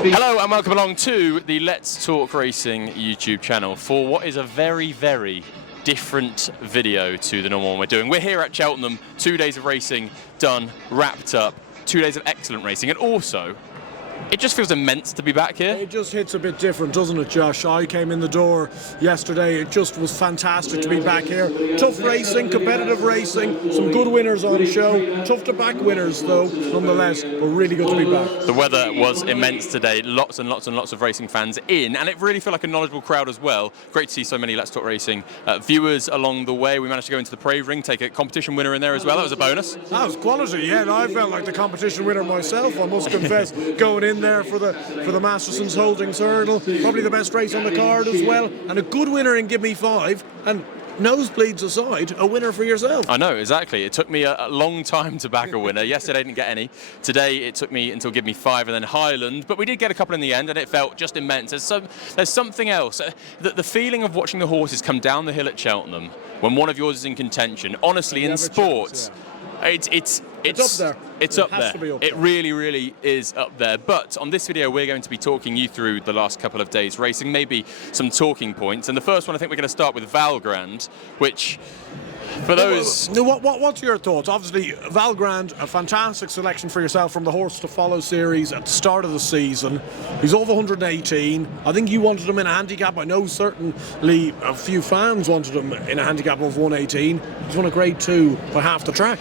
Hello and welcome along to the Let's Talk Racing YouTube channel for what is a very, very different video to the normal one we're doing. We're here at Cheltenham, 2 days of racing done, wrapped up, 2 days of excellent racing, and also it just feels immense to be back here. It just hits a bit different, doesn't it, Josh? I came in the door yesterday. It just was fantastic to be back here. Tough racing, competitive racing, some good winners on the show. Tough to back winners, though, nonetheless. But really good to be back. The weather was immense today. Lots and lots and lots of racing fans in, and it really felt like a knowledgeable crowd as well. Great to see so many Let's Talk Racing viewers along the way. We managed to go into the parade ring, take a competition winner in there as well. That was a bonus. That was quality, yeah. And I felt like the competition winner myself, I must confess, going in there for the Masterson's Holdings hurdle. Probably the best race on the card as well. And a good winner in Givemefive. And nosebleeds aside, a winner for yourself. I know, exactly. It took me a long time to back a winner. Yesterday I didn't get any. Today it took me until Givemefive and then Highland. But we did get a couple in the end and it felt just immense. There's something else. The feeling of watching the horses come down the hill at Cheltenham when one of yours is in contention, honestly, in sports, it's up there. It's up there. It really, really is up there. But on this video, we're going to be talking you through the last couple of days racing, maybe some talking points. And the first one, I think we're going to start with Valgrand, which, for those... What's your thoughts? Obviously, Valgrand, a fantastic selection for yourself from the Horse to Follow series at the start of the season. He's over 118. I think you wanted him in a handicap. I know certainly a few fans wanted him in a handicap of 118. He's won a Grade 2 for half the track.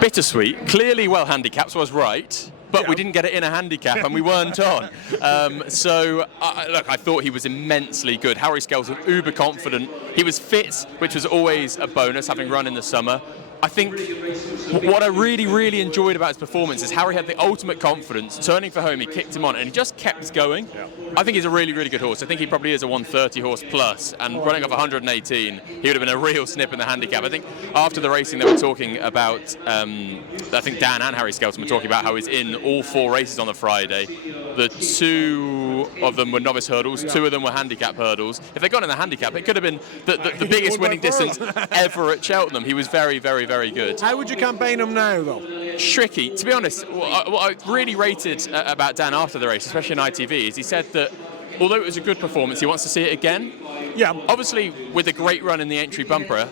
Bittersweet. Clearly well handicapped, so I was right. But we didn't get it in a handicap and we weren't on. Look, I thought he was immensely good. Harry Scales was uber confident. He was fit, which was always a bonus, having run in the summer. I think what I really, really enjoyed about his performance is Harry had the ultimate confidence. Turning for home, he kicked him on and he just kept going. Yeah. I think he's a really, really good horse. I think he probably is a 130 horse plus, and running off 118, he would have been a real snip in the handicap. I think after the racing they were talking about, I think Dan and Harry Skelton were talking about how he's in all 4 races on the Friday. The 2 of them were novice hurdles, 2 of them were handicap hurdles. If they'd gone in the handicap, it could have been the biggest winning distance ever at Cheltenham. He was very, very, very good. How would you campaign him now, though? Tricky. To be honest, what I really rated about Dan after the race, especially in ITV, is he said that although it was a good performance, he wants to see it again. Yeah. Obviously, with a great run in the entry bumper,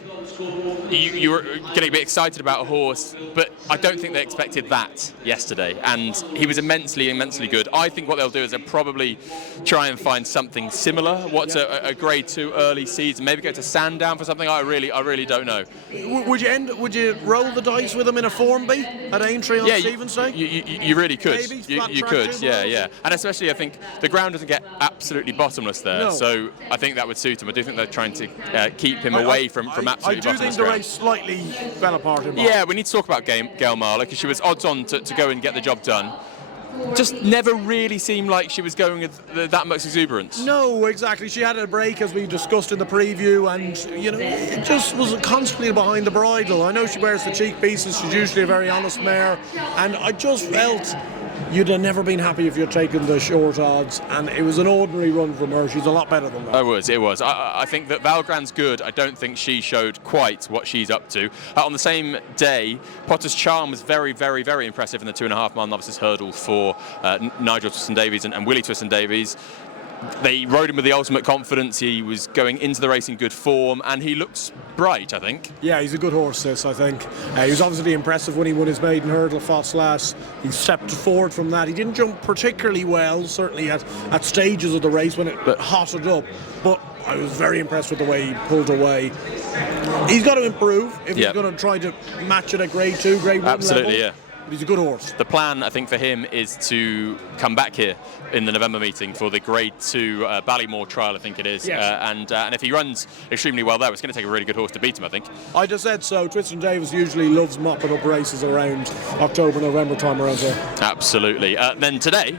you're going to be excited about a horse, but I don't think they expected that yesterday, and he was immensely, immensely good. I think what they'll do is they'll probably try and find something similar. What's a Grade 2 early season? Maybe go to Sandown for something. I really don't know. Would you roll the dice with him in a Form B at Aintree on Stephen's Day? You really could. Maybe, you could, yeah. And especially, I think the ground doesn't get absolutely bottomless there, so I think that would suit him. I do think they're trying to keep him away from absolutely bottomless ground. I do think the race slightly fell apart in Yeah, we need to talk about Gail Marler, because she was odds on to go and get the job done. Just never really seemed like she was going with that much exuberance. No, exactly. She had a break, as we discussed in the preview, and it just was constantly behind the bridle. I know she wears the cheek pieces. She's usually a very honest mare, and I just felt you'd have never been happy if you'd taken the short odds, and it was an ordinary run from her. She's a lot better than that. It was. I think that Valgrand's good. I don't think she showed quite what she's up to. On the same day, Potter's Charm was very, very, very impressive in the 2.5 mile novices hurdle for Nigel Twiston-Davies and Willie Twiston-Davies. They rode him with the ultimate confidence. He was going into the race in good form, and he looks bright, I think. Yeah, he's a good horse, this, I think. He was obviously impressive when he won his maiden hurdle at Fosslas. He stepped forward from that. He didn't jump particularly well, certainly at stages of the race when it hotted up, but I was very impressed with the way he pulled away. He's got to improve if he's going to try to match it at Grade 2, Grade 1 Absolutely, level. Yeah. But he's a good horse. The plan, I think, for him is to come back here in the November meeting for the Grade 2 Ballymore trial, I think it is. Yes. And if he runs extremely well there, it's going to take a really good horse to beat him, I think. I just said so. Twiston-Davies usually loves mopping up races around October, November time around here. Absolutely. Then today,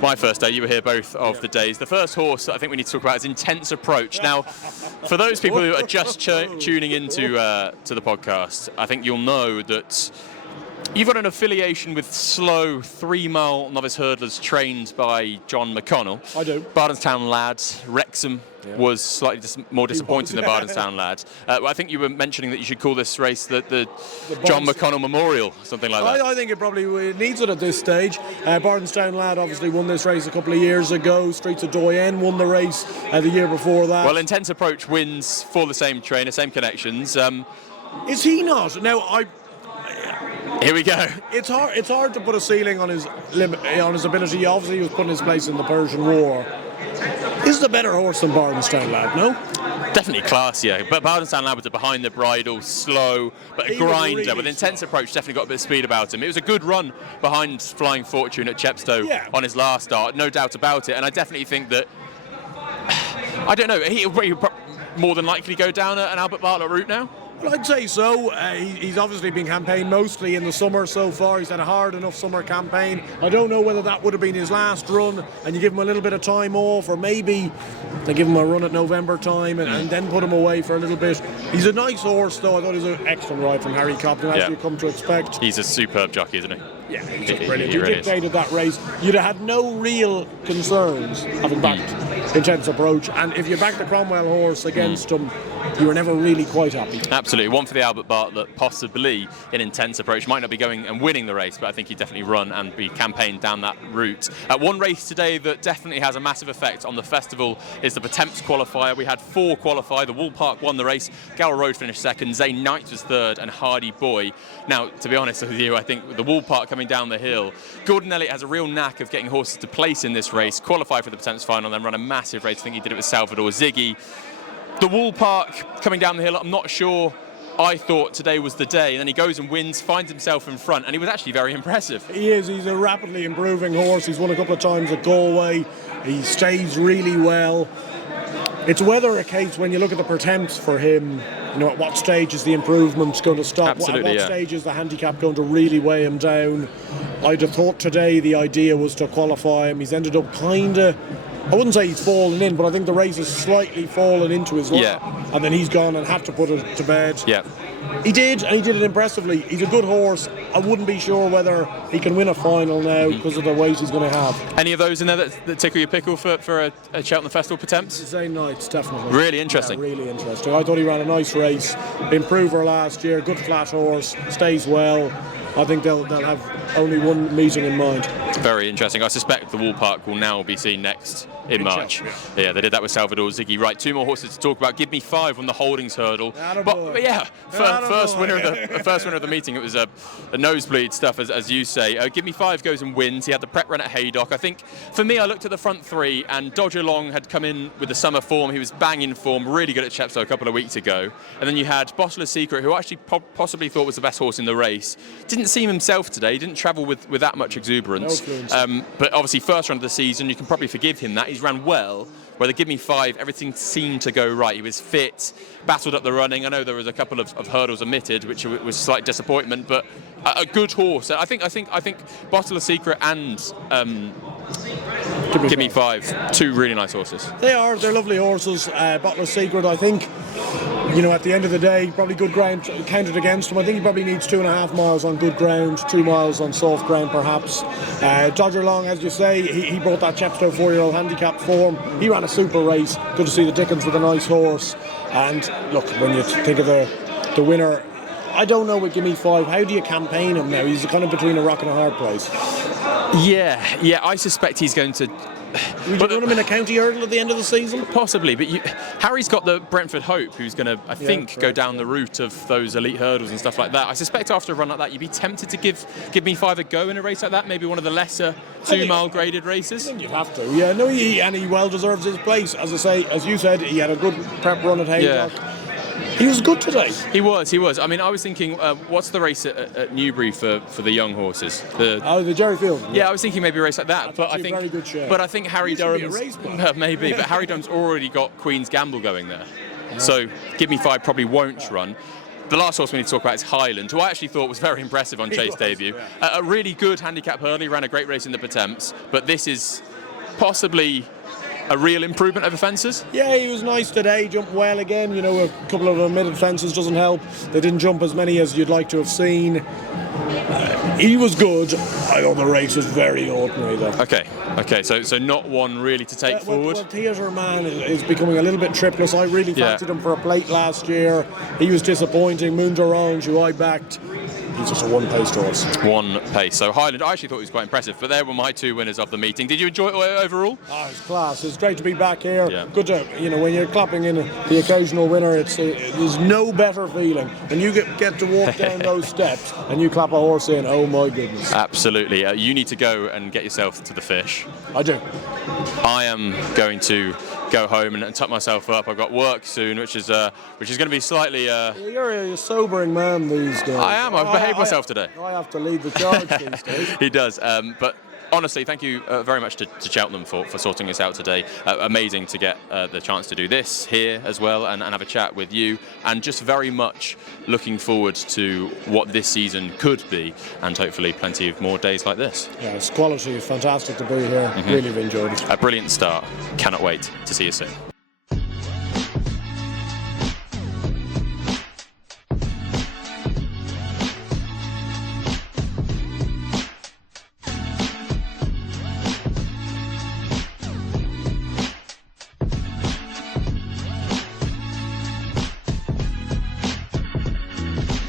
my first day, you were here both of the days. The first horse that I think we need to talk about is Intense Approach. Now, for those people who are just tuning into to the podcast, I think you'll know that You've got an affiliation with slow 3-mile novice hurdlers trained by John McConnell. I do. Bardenstown lad, Wrexham was slightly more disappointing than Bardenstown lad. I think you were mentioning that you should call this race the John McConnell Memorial, something like that. I think it probably needs it at this stage. Bardenstown lad obviously won this race a couple of years ago. Streets of Doyen won the race the year before that. Well, Intense Approach wins for the same trainer, same connections. Is he not? Now, Here we go. It's hard to put a ceiling on his ability. Obviously, he was put in his place in the Persian War. Is the better horse than Bardenstown lad? No. Definitely classier, but Bardenstown lad was a behind the bridle, slow, but a grinder. Really with Intense Approach, definitely got a bit of speed about him. It was a good run behind Flying Fortune at Chepstow on his last start, no doubt about it. And I definitely think that I don't know. He'll more than likely go down an Albert Bartlett route now. Well, I'd say so. He's obviously been campaigned mostly in the summer so far. He's had a hard enough summer campaign. I don't know whether that would have been his last run and you give him a little bit of time off, or maybe they give him a run at November time and then put him away for a little bit. He's a nice horse, though. I thought he was an excellent ride from Harry Cobden, as you come to expect. He's a superb jockey, isn't he? Yeah, he's just brilliant. He He really dictated that race. You'd have had no real concerns having backed Intense Approach, and if you backed the Cromwell horse against him, you were never really quite happy. Absolutely. One for the Albert Bartlett, possibly in Intense Approach. Might not be going and winning the race, but I think he'd definitely run and be campaigned down that route. One race today that definitely has a massive effect on the festival is the Pertemps qualifier. We had 4 qualify. The Wool Park won the race. Gower Road finished second. Zane Knight was third, and Hardy Boy. Now, to be honest with you, I think with the Wool Park coming down the hill, Gordon Elliott has a real knack of getting horses to place in this race, qualify for the Pertemps final, then run a massive race. I think he did it with Salvador Ziggy. The Wool Park coming down the hill, I'm not sure. I thought today was the day, and then he goes and wins, finds himself in front, and he was actually very impressive. He is. He's a rapidly improving horse. He's won a couple of times at Galway. He stays really well. It's whether a case when you look at the Pertemps for him, you know, at what stage is the improvement going to stop? Absolutely, at what stage is the handicap going to really weigh him down? I'd have thought today the idea was to qualify him. He's ended up kind of, I wouldn't say he's fallen in, but I think the race has slightly fallen into his lap. And then he's gone and had to put it to bed. He did, and he did it impressively. He's a good horse. I wouldn't be sure whether he can win a final now because of the weight he's going to have. Any of those in there that tickle your pickle for a Cheltenham Festival Pertemps? Zane Knight's definitely. Really interesting. Yeah, really interesting. I thought he ran a nice race. Improver last year, good flat horse, stays well. I think they'll have only one meeting in mind. Very interesting. I suspect the Wool Park will now be seen next in March. Yeah, they did that with Salvador Ziggy. Right, 2 more horses to talk about. Givemefive on the Holdings hurdle. But yeah, first winner of the meeting. It was a nosebleed stuff, as you say. Givemefive goes and wins. He had the prep run at Haydock. I think for me, I looked at the front 3, and Dodger Long had come in with the summer form. He was banging form, really good at Chepstow a couple of weeks ago. And then you had Bottler's Secret, who I actually possibly thought was the best horse in the race. Didn't seem himself today. He didn't travel with that much exuberance. But obviously, first run of the season, you can probably forgive him that. He's ran well. Where the Givemefive, everything seemed to go right. He was fit, battled up the running. I know there was a couple of hurdles omitted, which was a slight disappointment, but a good horse. I think Bottler's Secret and Givemefive, 2 really nice horses. They're lovely horses. Bottler's Secret, I think, you know, at the end of the day, probably good ground counted against him. I think he probably needs 2.5 miles on good ground, 2 miles on soft ground perhaps. Dodger Long, as you say, he brought that Chepstow 4-year-old handicap form. He ran a super race. Good to see the Dickens with a nice horse. And look, when you think of the winner, I don't know with Givemefive, how do you campaign him now? He's kind of between a rock and a hard place. Yeah, I suspect he's going to... Would you run him in a county hurdle at the end of the season? Possibly, but Harry's got the Brentford Hope, who's going to, I think, go down the route of those elite hurdles and stuff like that. I suspect after a run like that, you'd be tempted to give Givemefive a go in a race like that, maybe one of the lesser 2-mile graded races. I think you'd have to. Yeah, no, he well deserves his place. As you said, he had a good prep run at Haydock. He was good today. He was. I mean, I was thinking, what's the race at Newbury for the young horses? The Jerry Field. Yeah, I was thinking maybe a race like that. But I think, very good share. But I think Harry Durham's maybe. But Harry Durham's already got Queen's Gamble going there, so Givemefive probably won't run. The last horse we need to talk about is Highland, who I actually thought was very impressive on Chase debut. A really good handicap hurdle. He ran a great race in the Pertemps, but this is possibly a real improvement over fences? Yeah, he was nice today, jumped well again. You know, a couple of omitted fences doesn't help. They didn't jump as many as you'd like to have seen. He was good. I thought the race was very ordinary though. Okay, so not one really to take forward. Well, Theatre Man is becoming a little bit tripless. I really fancied him for a plate last year. He was disappointing. Moon d'Orange, who I backed, he's just a one-pace horse. One pace. So Highland, I actually thought he was quite impressive, but there were my two winners of the meeting. Did you enjoy it overall? Oh, it's class. It's great to be back here. Yeah. Good to, when you're clapping in the occasional winner, there's no better feeling when you get to walk down those steps and you clap a horse in. Oh my goodness. Absolutely. You need to go and get yourself to the fish. I do. I am going to go home and tuck myself up. I've got work soon, which is going to be slightly. You're a sobering man these days. I am. I've behaved myself today. I have to lead the charge these days. He does. But honestly, thank you very much to Cheltenham for sorting us out today. Amazing to get the chance to do this here as well and have a chat with you. And just very much looking forward to what this season could be, and hopefully plenty of more days like this. Yeah, it's quality. Fantastic to be here. Really have enjoyed it. A brilliant start. Cannot wait to see you soon.